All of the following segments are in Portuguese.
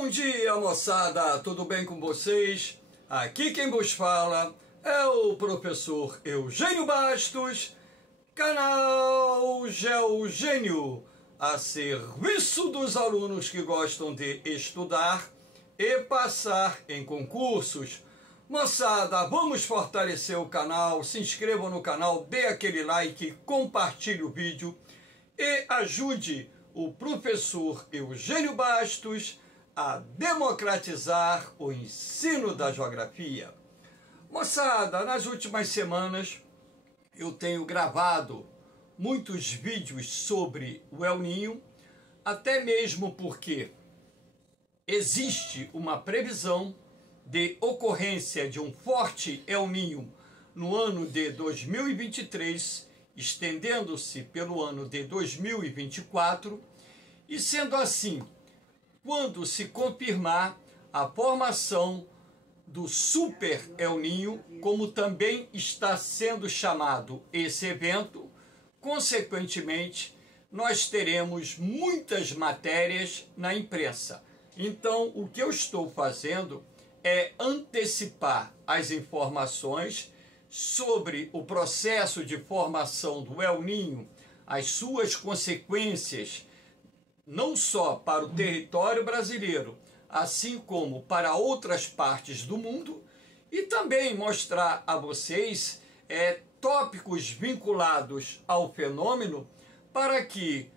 Bom dia, moçada, tudo bem com vocês? Aqui quem vos fala é o professor Eugênio Bastos, canal Geogênio, a serviço dos alunos que gostam de estudar e passar em concursos. Moçada, vamos fortalecer o canal, se inscrevam no canal, dê aquele like, compartilhe o vídeo e ajude o professor Eugênio Bastos a democratizar o ensino da geografia. Moçada, nas últimas semanas eu tenho gravado muitos vídeos sobre o El Niño, até mesmo porque existe uma previsão de ocorrência de um forte El Niño no ano de 2023, estendendo-se pelo ano de 2024, e sendo assim, quando se confirmar a formação do Super El Niño, como também está sendo chamado esse evento, consequentemente, nós teremos muitas matérias na imprensa. Então, o que eu estou fazendo é antecipar as informações sobre o processo de formação do El Niño, as suas consequências, não só para o território brasileiro, assim como para outras partes do mundo, e também mostrar a vocês tópicos vinculados ao fenômeno, para que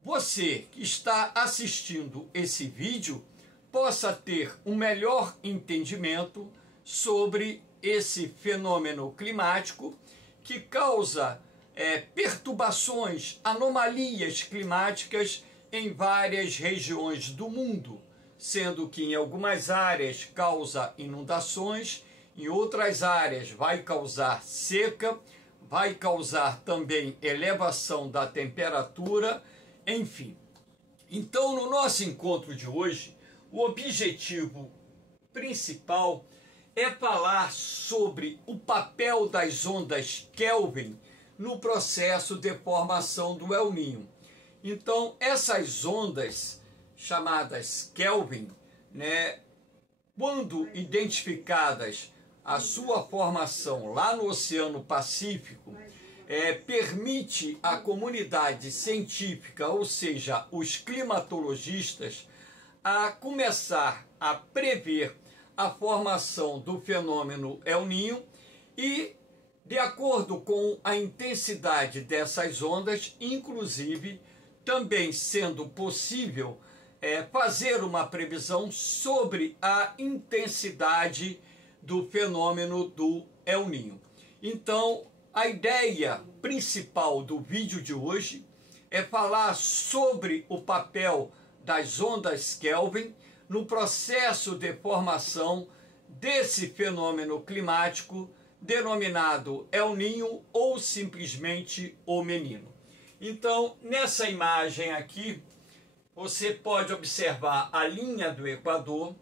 você que está assistindo esse vídeo possa ter um melhor entendimento sobre esse fenômeno climático que causa perturbações, anomalias climáticas em várias regiões do mundo, sendo que em algumas áreas causa inundações, em outras áreas vai causar seca, vai causar também elevação da temperatura, enfim. Então, no nosso encontro de hoje, o objetivo principal é falar sobre o papel das ondas Kelvin no processo de formação do El Niño. Então, essas ondas chamadas Kelvin, quando identificadas a sua formação lá no Oceano Pacífico, permite à comunidade científica, ou seja, os climatologistas, a começar a prever a formação do fenômeno El Niño e, de acordo com a intensidade dessas ondas, inclusive também sendo possível fazer uma previsão sobre a intensidade do fenômeno do El Niño. Então, a ideia principal do vídeo de hoje é falar sobre o papel das ondas Kelvin no processo de formação desse fenômeno climático denominado El Niño ou simplesmente o Menino. Então, nessa imagem aqui, você pode observar a linha do Equador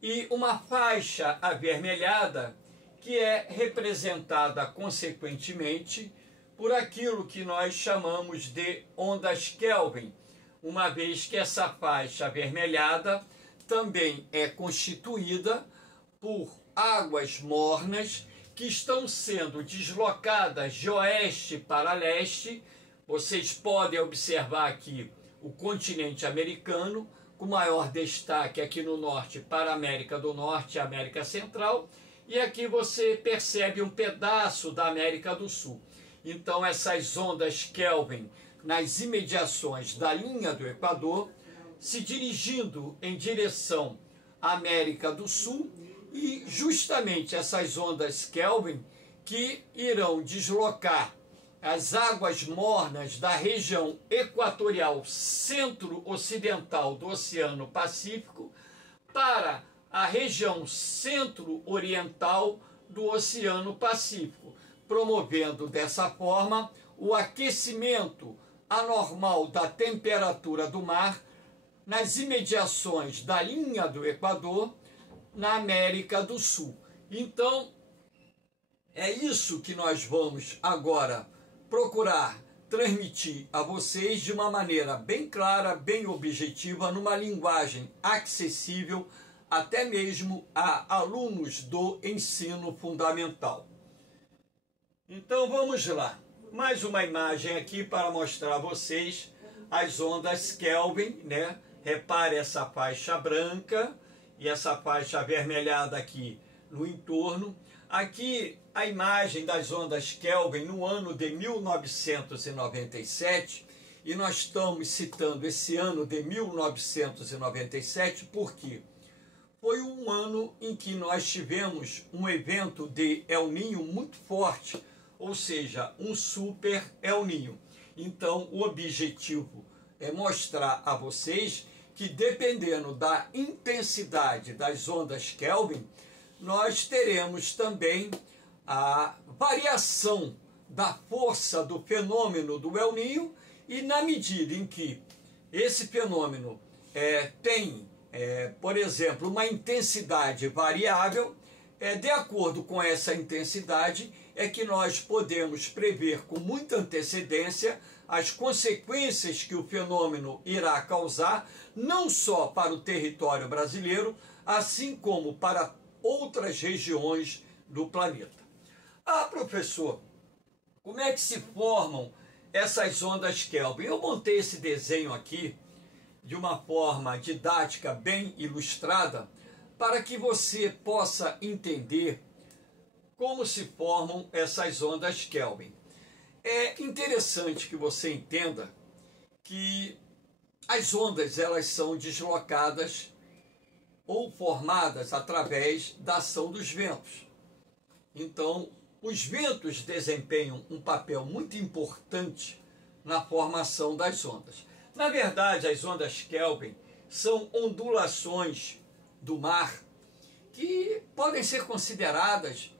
e uma faixa avermelhada que é representada consequentemente por aquilo que nós chamamos de ondas Kelvin, uma vez que essa faixa avermelhada também é constituída por águas mornas que estão sendo deslocadas de oeste para leste. Vocês podem observar aqui o continente americano, com maior destaque aqui no norte para a América do Norte e a América Central, e aqui você percebe um pedaço da América do Sul. Então essas ondas Kelvin nas imediações da linha do Equador, se dirigindo em direção à América do Sul, e justamente essas ondas Kelvin que irão deslocar as águas mornas da região equatorial centro-ocidental do Oceano Pacífico para a região centro-oriental do Oceano Pacífico, promovendo dessa forma o aquecimento anormal da temperatura do mar nas imediações da linha do Equador, na América do Sul. Então, é isso que nós vamos agora procurar transmitir a vocês de uma maneira bem clara, bem objetiva, numa linguagem acessível até mesmo a alunos do ensino fundamental. Então vamos lá. Mais uma imagem aqui para mostrar a vocês as ondas Kelvin, né? Repare essa faixa branca e essa faixa avermelhada aqui no entorno. Aqui a imagem das ondas Kelvin no ano de 1997, e nós estamos citando esse ano de 1997 porque foi um ano em que nós tivemos um evento de El Niño muito forte, ou seja, um super El Niño. Então o objetivo é mostrar a vocês que, dependendo da intensidade das ondas Kelvin, nós teremos também a variação da força do fenômeno do El Niño, e na medida em que esse fenômeno tem, por exemplo, uma intensidade variável, de acordo com essa intensidade é que nós podemos prever com muita antecedência as consequências que o fenômeno irá causar, não só para o território brasileiro, assim como para outras regiões do planeta. Ah, professor, como é que se formam essas ondas Kelvin? Eu montei esse desenho aqui de uma forma didática bem ilustrada para que você possa entender como se formam essas ondas Kelvin. É interessante que você entenda que as ondas elas são deslocadas ou formadas através da ação dos ventos. Então, os ventos desempenham um papel muito importante na formação das ondas. Na verdade, as ondas Kelvin são ondulações do mar que podem ser consideradas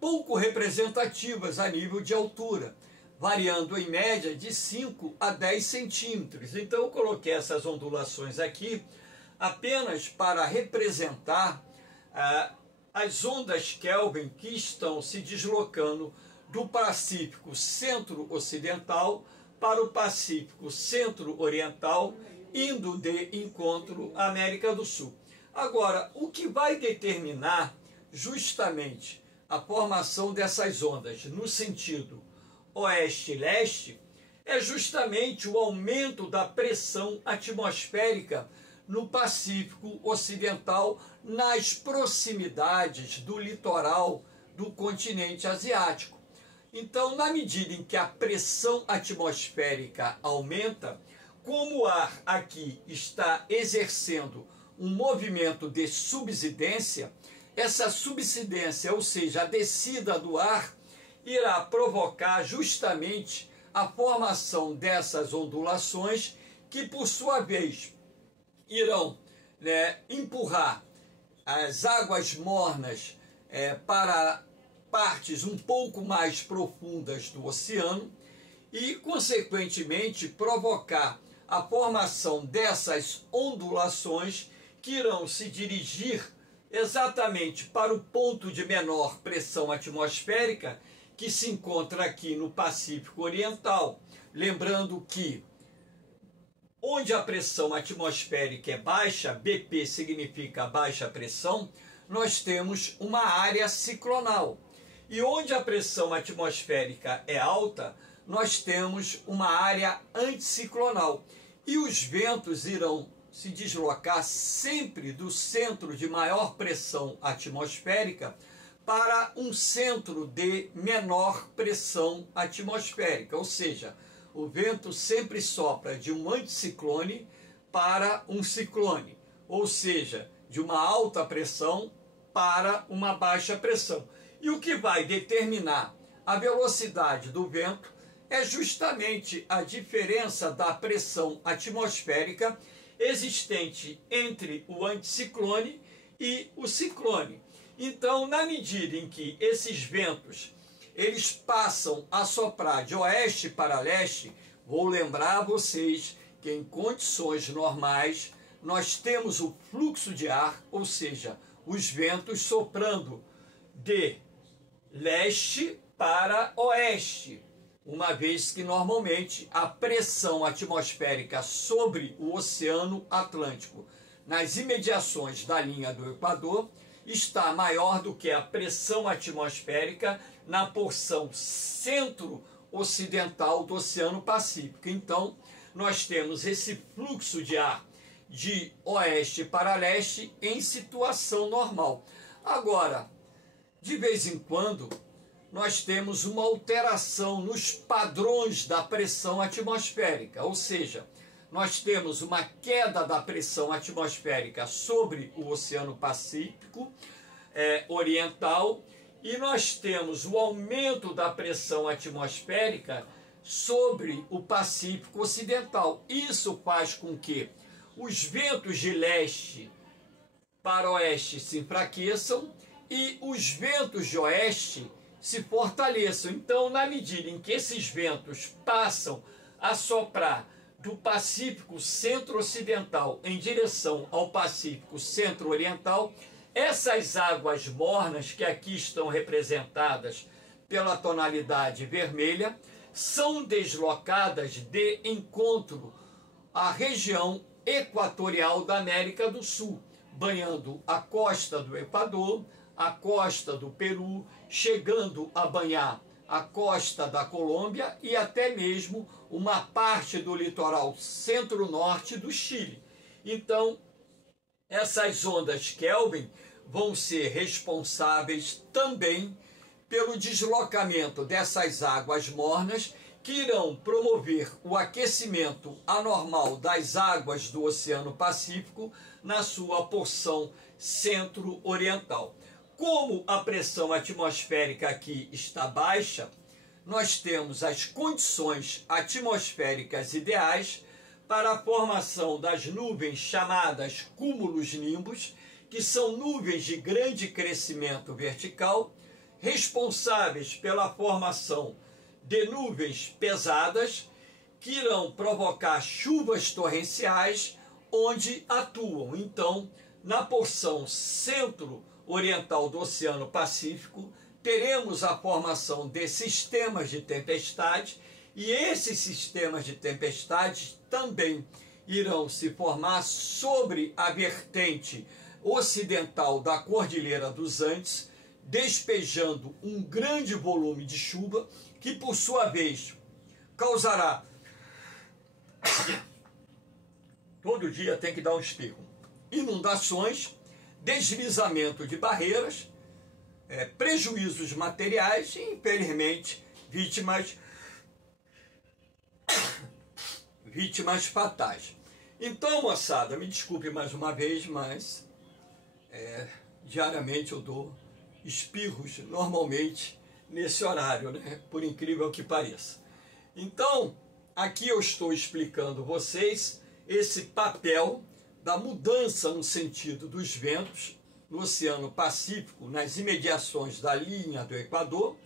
pouco representativas a nível de altura, variando em média de 5 a 10 centímetros. Então eu coloquei essas ondulações aqui apenas para representar as ondas Kelvin que estão se deslocando do Pacífico Centro-Ocidental para o Pacífico Centro-Oriental, indo de encontro à América do Sul. Agora, o que vai determinar justamente a formação dessas ondas no sentido oeste-leste é justamente o aumento da pressão atmosférica no Pacífico Ocidental, nas proximidades do litoral do continente asiático. Então, na medida em que a pressão atmosférica aumenta, como o ar aqui está exercendo um movimento de subsidência, essa subsidência, ou seja, a descida do ar, irá provocar justamente a formação dessas ondulações que, por sua vez, irão empurrar as águas mornas para partes um pouco mais profundas do oceano e, consequentemente, provocar a formação dessas ondulações que irão se dirigir exatamente para o ponto de menor pressão atmosférica que se encontra aqui no Pacífico Oriental. Lembrando que onde a pressão atmosférica é baixa, BP significa baixa pressão, nós temos uma área ciclonal. E onde a pressão atmosférica é alta, nós temos uma área anticiclonal. E os ventos irão se deslocar sempre do centro de maior pressão atmosférica para um centro de menor pressão atmosférica, ou seja, o vento sempre sopra de um anticiclone para um ciclone, ou seja, de uma alta pressão para uma baixa pressão. E o que vai determinar a velocidade do vento é justamente a diferença da pressão atmosférica existente entre o anticiclone e o ciclone. Então, na medida em que esses ventos eles passam a soprar de oeste para leste, vou lembrar a vocês que em condições normais nós temos o fluxo de ar, ou seja, os ventos soprando de leste para oeste. uma vez que normalmente a pressão atmosférica sobre o Oceano Atlântico, nas imediações da linha do Equador, está maior do que a pressão atmosférica na porção centro-ocidental do Oceano Pacífico. Então, nós temos esse fluxo de ar de oeste para leste em situação normal. Agora, de vez em quando, nós temos uma alteração nos padrões da pressão atmosférica, ou seja, nós temos uma queda da pressão atmosférica sobre o Oceano Pacífico Oriental e nós temos o aumento da pressão atmosférica sobre o Pacífico Ocidental. Isso faz com que os ventos de leste para oeste se enfraqueçam e os ventos de oeste se fortaleçam. Então, na medida em que esses ventos passam a soprar do Pacífico Centro-Ocidental em direção ao Pacífico Centro-Oriental, essas águas mornas, que aqui estão representadas pela tonalidade vermelha, são deslocadas de encontro à região equatorial da América do Sul, banhando a costa do Equador, a costa do Peru, chegando a banhar a costa da Colômbia e até mesmo uma parte do litoral centro-norte do Chile. Então, essas ondas Kelvin vão ser responsáveis também pelo deslocamento dessas águas mornas que irão promover o aquecimento anormal das águas do Oceano Pacífico na sua porção centro-oriental. Como a pressão atmosférica aqui está baixa, nós temos as condições atmosféricas ideais para a formação das nuvens chamadas cúmulos-nimbus, que são nuvens de grande crescimento vertical, responsáveis pela formação de nuvens pesadas, que irão provocar chuvas torrenciais onde atuam. Então, na porção centro-oriental do Oceano Pacífico, teremos a formação de sistemas de tempestade, e esses sistemas de tempestade também irão se formar sobre a vertente ocidental da Cordilheira dos Andes, despejando um grande volume de chuva que, por sua vez, causará... Todo dia tem que dar um espirro. Inundações, deslizamento de barreiras, prejuízos materiais e, infelizmente, vítimas fatais. Então, moçada, me desculpe mais uma vez, mas diariamente eu dou espirros normalmente nesse horário, né? Por incrível que pareça. Então, aqui eu estou explicando vocês esse papel da mudança no sentido dos ventos no Oceano Pacífico, nas imediações da linha do Equador,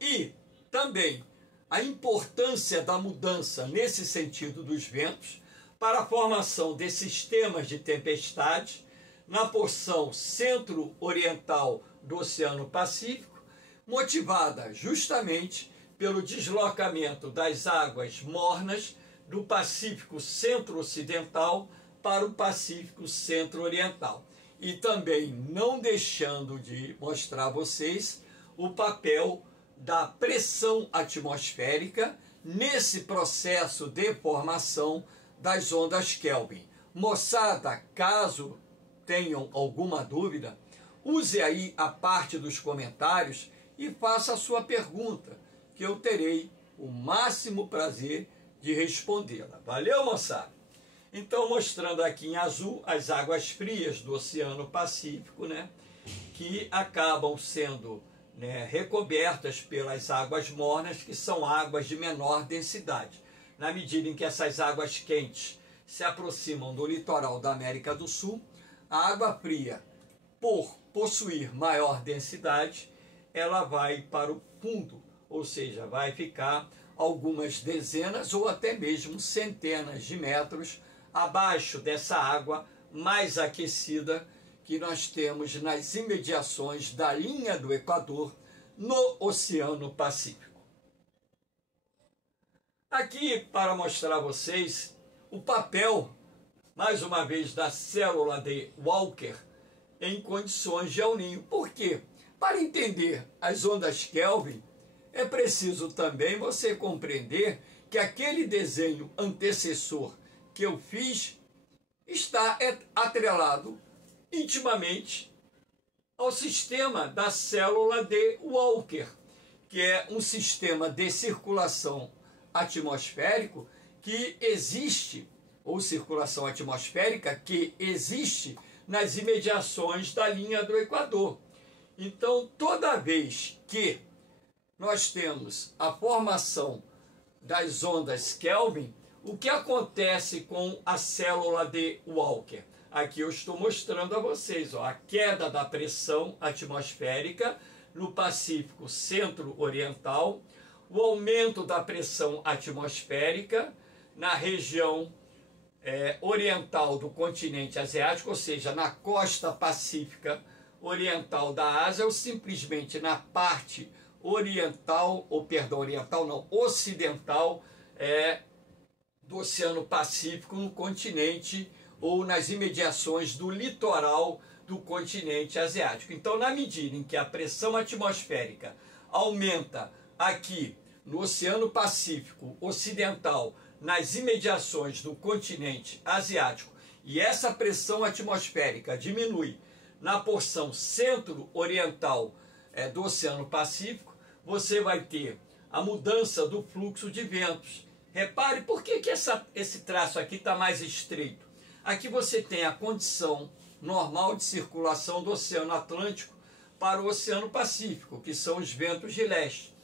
e também a importância da mudança nesse sentido dos ventos para a formação de sistemas de tempestade na porção centro-oriental do Oceano Pacífico, motivada justamente pelo deslocamento das águas mornas do Pacífico Centro-Ocidental para o Pacífico Centro-Oriental. E também não deixando de mostrar a vocês o papel da pressão atmosférica nesse processo de formação das ondas Kelvin. Moçada, caso tenham alguma dúvida, use aí a parte dos comentários e faça a sua pergunta, que eu terei o máximo prazer de respondê-la. Valeu, moçada? Então, mostrando aqui em azul as águas frias do Oceano Pacífico, né, que acabam sendo recobertas pelas águas mornas, que são águas de menor densidade. Na medida em que essas águas quentes se aproximam do litoral da América do Sul, a água fria, por possuir maior densidade, ela vai para o fundo, ou seja, vai ficar algumas dezenas ou até mesmo centenas de metros abaixo dessa água mais aquecida que nós temos nas imediações da linha do Equador no Oceano Pacífico. Aqui, para mostrar a vocês o papel, mais uma vez, da célula de Walker em condições de El Niño. Por quê? Para entender as ondas Kelvin, é preciso também você compreender que aquele desenho antecessor que eu fiz está atrelado intimamente ao sistema da célula de Walker, que é um sistema de circulação atmosférico que existe, ou circulação atmosférica que existe nas imediações da linha do Equador. Então, toda vez que nós temos a formação das ondas Kelvin, o que acontece com a célula de Walker? Aqui eu estou mostrando a vocês, ó, a queda da pressão atmosférica no Pacífico Centro-Oriental, o aumento da pressão atmosférica na região oriental do continente asiático, ou seja, na costa pacífica oriental da Ásia, ou simplesmente na parte oriental, ou perdão, oriental não, ocidental do Oceano Pacífico no continente ou nas imediações do litoral do continente asiático. Então, na medida em que a pressão atmosférica aumenta aqui no Oceano Pacífico Ocidental, nas imediações do continente asiático, e essa pressão atmosférica diminui na porção centro-oriental do Oceano Pacífico, você vai ter a mudança do fluxo de ventos. Repare por que esse traço aqui está mais estreito. Aqui você tem a condição normal de circulação do Oceano Atlântico para o Oceano Pacífico, que são os ventos de leste.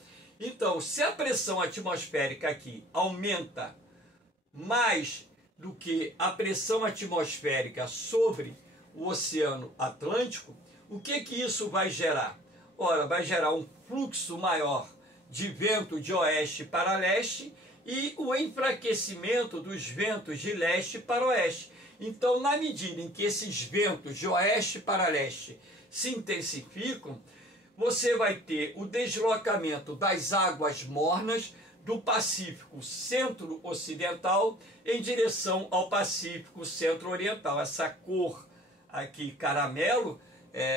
Então, se a pressão atmosférica aqui aumenta mais do que a pressão atmosférica sobre o Oceano Atlântico, o que isso vai gerar? Ora, vai gerar um fluxo maior de vento de oeste para leste e o enfraquecimento dos ventos de leste para oeste. Então, na medida em que esses ventos de oeste para leste se intensificam, você vai ter o deslocamento das águas mornas do Pacífico Centro-Ocidental em direção ao Pacífico Centro-Oriental. Essa cor aqui, caramelo,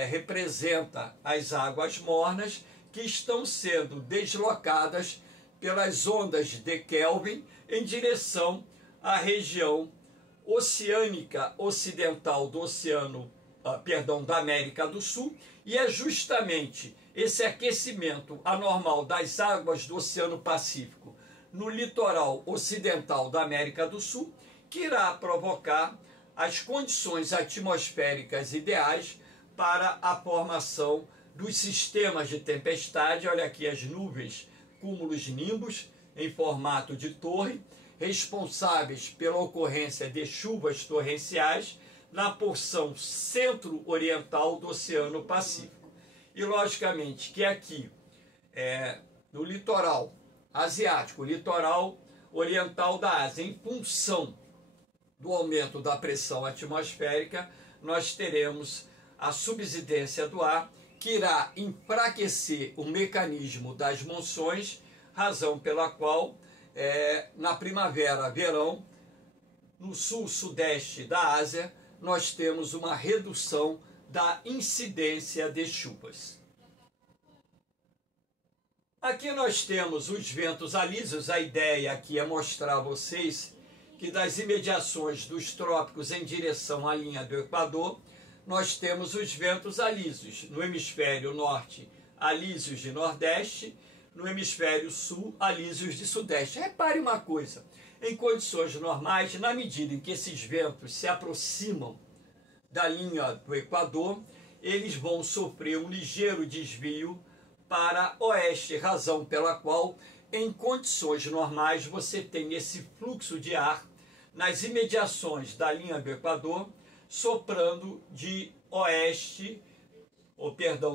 representa as águas mornas que estão sendo deslocadas pelas ondas de Kelvin em direção à região oceânica ocidental do da América do Sul, e é justamente esse aquecimento anormal das águas do Oceano Pacífico no litoral ocidental da América do Sul que irá provocar as condições atmosféricas ideais para a formação dos sistemas de tempestade. Olha aqui as nuvens, cúmulos nimbus em formato de torre, responsáveis pela ocorrência de chuvas torrenciais na porção centro-oriental do Oceano Pacífico. E, logicamente, que aqui, no litoral asiático, litoral oriental da Ásia, em função do aumento da pressão atmosférica, nós teremos a subsidência do ar, que irá enfraquecer o mecanismo das monções, razão pela qual, na primavera, verão, no sul-sudeste da Ásia, nós temos uma redução da incidência de chuvas. Aqui nós temos os ventos alísios. A ideia aqui é mostrar a vocês que das imediações dos trópicos em direção à linha do Equador, nós temos os ventos alísios. No hemisfério norte, alísios de nordeste, no hemisfério sul, alísios de sudeste. Repare uma coisa, em condições normais, na medida em que esses ventos se aproximam da linha do Equador, eles vão sofrer um ligeiro desvio para oeste, razão pela qual, em condições normais, você tem esse fluxo de ar nas imediações da linha do Equador, soprando de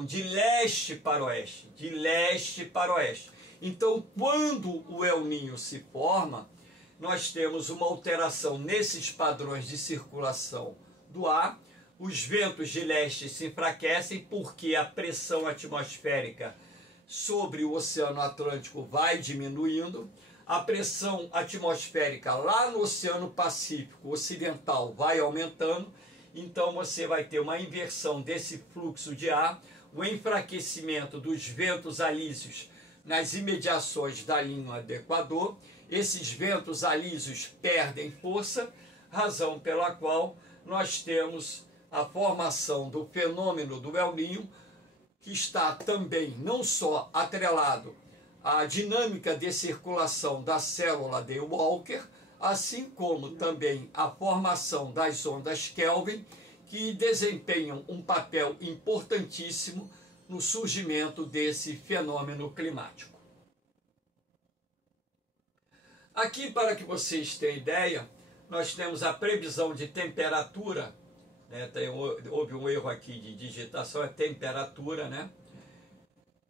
de leste para oeste, de leste para oeste. Então, quando o El Niño se forma, nós temos uma alteração nesses padrões de circulação do ar. Os ventos de leste se enfraquecem porque a pressão atmosférica sobre o Oceano Atlântico vai diminuindo. a pressão atmosférica lá no Oceano Pacífico Ocidental vai aumentando, então você vai ter uma inversão desse fluxo de ar, o enfraquecimento dos ventos alísios nas imediações da linha do Equador. Esses ventos alísios perdem força, razão pela qual nós temos a formação do fenômeno do El Niño, que está também não só atrelado à dinâmica de circulação da célula de Walker, assim como também a formação das ondas Kelvin, que desempenham um papel importantíssimo no surgimento desse fenômeno climático. Aqui, para que vocês tenham ideia, nós temos a previsão de temperatura, né? Houve um erro aqui de digitação, é temperatura, né?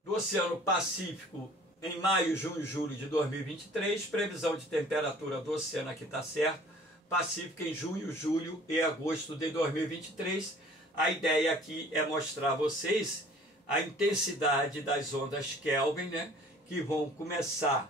Do Oceano Pacífico em maio, junho e julho de 2023, previsão de temperatura do oceano, aqui está certo, Pacífico em junho, julho e agosto de 2023. A ideia aqui é mostrar a vocês a intensidade das ondas Kelvin, né, que vão começar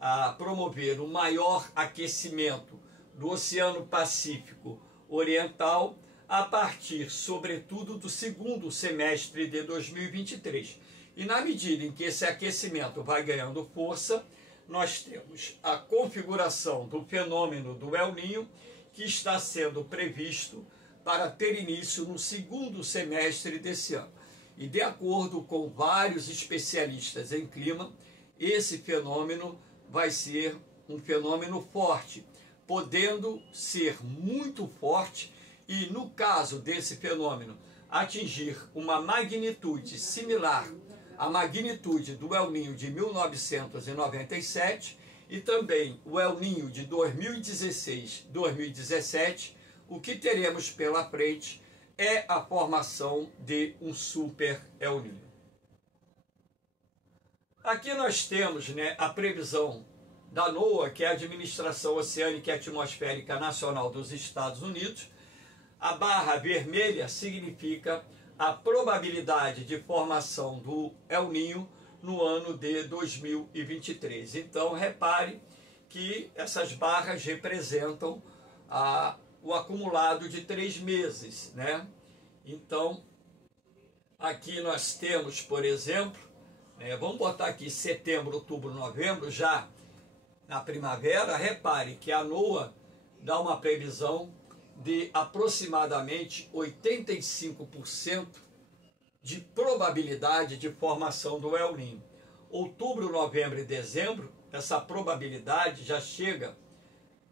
a promover um maior aquecimento do Oceano Pacífico Oriental a partir, sobretudo, do segundo semestre de 2023. E na medida em que esse aquecimento vai ganhando força, nós temos a configuração do fenômeno do El Niño, que está sendo previsto para ter início no segundo semestre desse ano. E de acordo com vários especialistas em clima, esse fenômeno vai ser um fenômeno forte, podendo ser muito forte e, no caso desse fenômeno, atingir uma magnitude similar à magnitude do El Niño de 1997 e também o El Niño de 2016-2017, o que teremos pela frente é a formação de um super El Niño. Aqui nós temos, né, a previsão da NOAA, que é a Administração Oceânica e Atmosférica Nacional dos Estados Unidos. A barra vermelha significa a probabilidade de formação do El Niño no ano de 2023. Então, repare que essas barras representam o acumulado de 3 meses, né? Então, aqui nós temos, por exemplo, vamos botar aqui setembro, outubro, novembro, já na primavera. Repare que a NOAA dá uma previsão de aproximadamente 85% de probabilidade de formação do El Niño. Outubro, novembro e dezembro, essa probabilidade já chega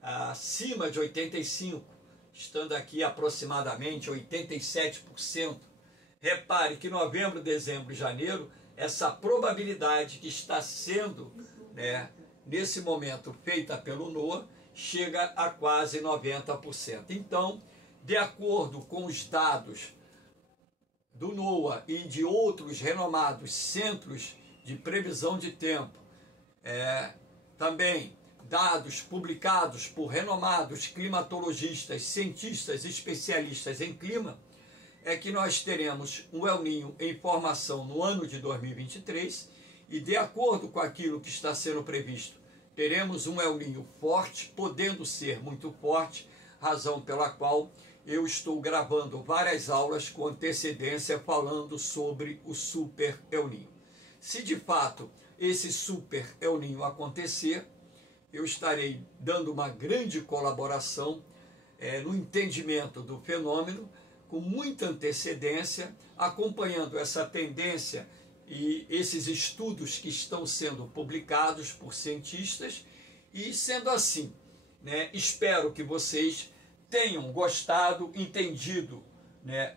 acima de 85%, estando aqui aproximadamente 87%. Repare que novembro, dezembro e janeiro, essa probabilidade que está sendo, nesse momento, feita pelo NOAA, chega a quase 90%. Então, de acordo com os dados do NOAA e de outros renomados centros de previsão de tempo, também dados publicados por renomados climatologistas, cientistas especialistas em clima, é que nós teremos um El Niño em formação no ano de 2023 e, de acordo com aquilo que está sendo previsto, teremos um El Niño forte, podendo ser muito forte, razão pela qual eu estou gravando várias aulas com antecedência falando sobre o Super El Niño. Se de fato esse Super El Niño acontecer, eu estarei dando uma grande colaboração no entendimento do fenômeno, com muita antecedência, acompanhando essa tendência e esses estudos que estão sendo publicados por cientistas. E sendo assim, espero que vocês tenham gostado, entendido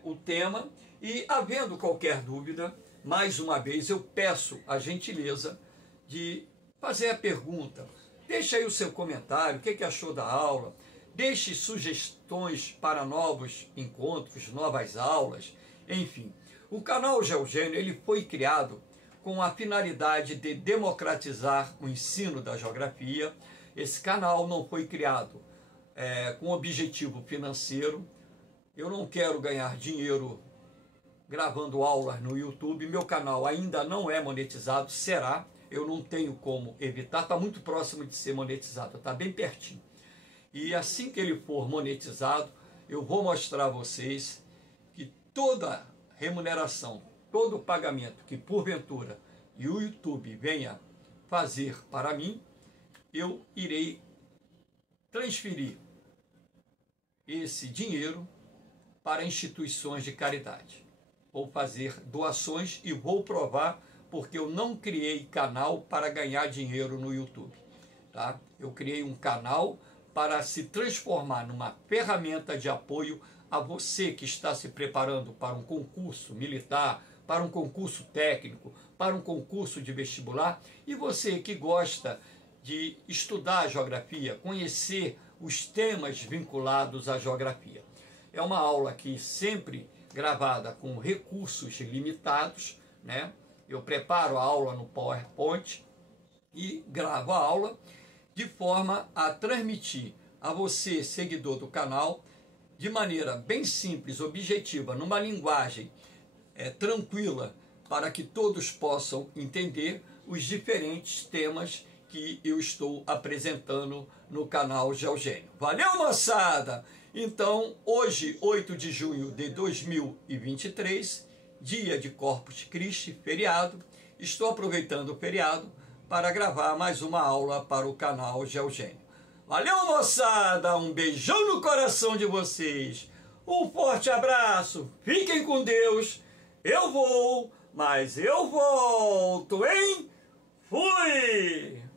o tema, e havendo qualquer dúvida, mais uma vez eu peço a gentileza de fazer a pergunta. Deixe aí o seu comentário, o que achou da aula, deixe sugestões para novos encontros, novas aulas, enfim. O canal GeoGênio, ele foi criado com a finalidade de democratizar o ensino da geografia. Esse canal não foi criado com objetivo financeiro. Eu não quero ganhar dinheiro gravando aulas no YouTube. Meu canal ainda não é monetizado, será. eu não tenho como evitar, está muito próximo de ser monetizado, está bem pertinho. E assim que ele for monetizado, eu vou mostrar a vocês que toda remuneração, todo pagamento que porventura o YouTube venha fazer para mim, eu irei transferir esse dinheiro para instituições de caridade. Vou fazer doações e vou provar, porque eu não criei canal para ganhar dinheiro no YouTube. Tá? Eu criei um canal para se transformar numa ferramenta de apoio a você que está se preparando para um concurso militar, para um concurso técnico, para um concurso de vestibular, e você que gosta de estudar a geografia, conhecer os temas vinculados à geografia. É uma aula aqui sempre gravada com recursos limitados, né? Eu preparo a aula no PowerPoint e gravo a aula de forma a transmitir a você, seguidor do canal, de maneira bem simples, objetiva, numa linguagem tranquila, para que todos possam entender os diferentes temas que eu estou apresentando no canal Geogênio. Valeu, moçada! Então, hoje, 8 de junho de 2023, dia de Corpus Christi, feriado, estou aproveitando o feriado para gravar mais uma aula para o canal Geogênio. Valeu, moçada! Um beijão no coração de vocês! Um forte abraço! Fiquem com Deus! Eu vou, mas eu volto, hein? Fui!